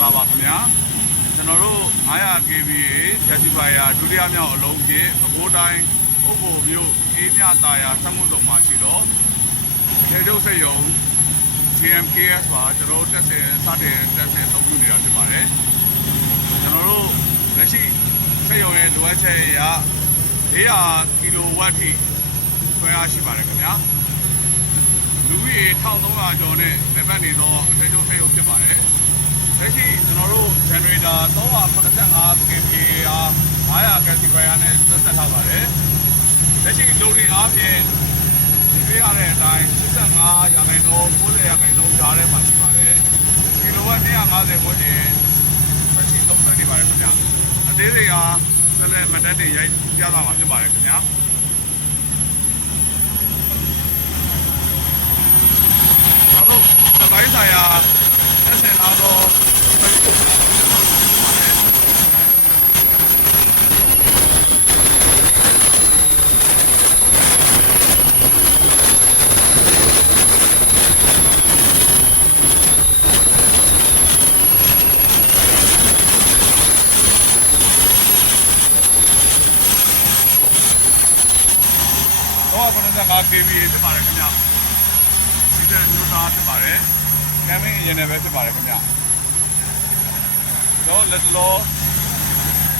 ္ဂလာပါခင်ဗျာကျွန်တော်တို့900 kVA gasifier ဒုတိယမြောက်အလုံးကြီးပဲခူးတိုင်းအုပ်ဖို့မြို့အေးမြတာယာစက်မှုဆောင်မှာရှိတော့ထေကျုပ်စက်ရုံ GMKS ပါကျွန်တော်တို့တက်ဆင်စတင်တက်ဆင်သုံးနေတာဖြစ်ပါတယ်ကျွန်တော်တို့လက်ရှိစက်ရုံရဲ့လိုအပ်ချက်အရ400 ကီလိုဝတ်ထိဆွဲအားရှိပါတယ်ခင်ဗျာလူကြီး1300ကျော်နဲ့လက်ပတ်နေတော့ထေကျုပ်စက်ရုံဖြစ်ပါတယ်လက်ရှိကျွန်တော်တို့ generator 385 kVA 900 gasifier နဲ့ဆက်ဆက်ထားပါတယ်လက်ရှိ loading အားဖြင့်ဒီပြရတဲ့အတိုင်း85ရာခိုင်နှုန်း90ရာခိုင်နှုန်းကြားထဲမှာရှိပါတယ်ကီလိုဝတ်250ဝန်းကျင်မရှိသုံးသပ်နေပါတယ်ခင်ဗျာအသေးစိတ်အားဆက်လက်မတက်တင်ရိုက်ပြသမှာဖြစ်ပါတယ်ခင်ဗျာကျွန်တော်တို့တိုင်းဆိုင်ရာဆက်ဆက်ထားတော့95 kVA ဖြစ်ပါတယ်ခင်ဗျာဒီတဲ့ညူတာဖြစ်ပါတယ်ကမ်မင်းအရင်နဲ့ပဲဖြစ်ပါတယ်ခင်ဗျာတော့လက်လော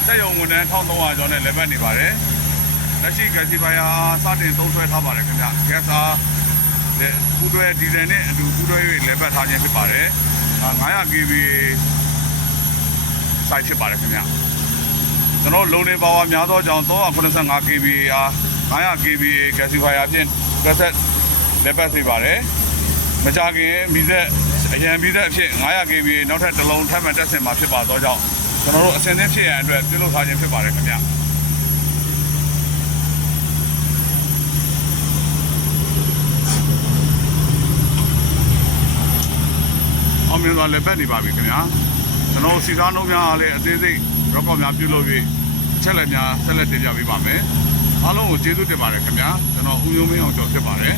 စက်ရုံဝန်ထမ်း1300ကျော်နဲ့လက်ပတ်နေပါတယ်လက်ရှိ gasifier စတင်သုံးစွဲထားပါတယ်ခင်ဗျာ gas တဲ့ကူးတွဲဒီဇယ်နဲ့အတူကူးတွဲ၍လက်ပတ်ထားခြင်းဖြစ်ပါတယ်900 kVA စိုက်ဖြစ်ပါတယ်ခင်ဗျာကျွန်တော်လုံးနေပါဝါများသောကြောင့်385 kVA 900 kVA gasifier ဖြင့် cassette လက်ပတ်စေပါတယ်မကြခင်မီးစက်အရန်မီးစက်အဖြစ်900 kVA နောက်ထပ်တစ်လုံးထပ်မံတက်ဆင်မှာဖြစ်ပါသောကြောင့်ကျွန်တော်တို့အစင်းသင်းဖြစ်ရန်အတွက်ပြုလုပ်ထားခြင်းဖြစ်ပါတယ်ခင်ဗျအောင်မြင်စွာလက်ပတ်နေပါပြီခင်ဗျာကျွန်တော်စီစားနှုန်းများအားလည်းအသေးစိတ် record များပြုလုပ်ပြီးအချက်လက်များဆက်လက်တင်ပြပေးပါမယ်အားလုံးကိုကျေးဇူးတင်ပါတယ်ခင်ဗျာကျွန်တော်ဦးမျိုးမင်းအောင်ကျော်ဖြစ်ပါတယ်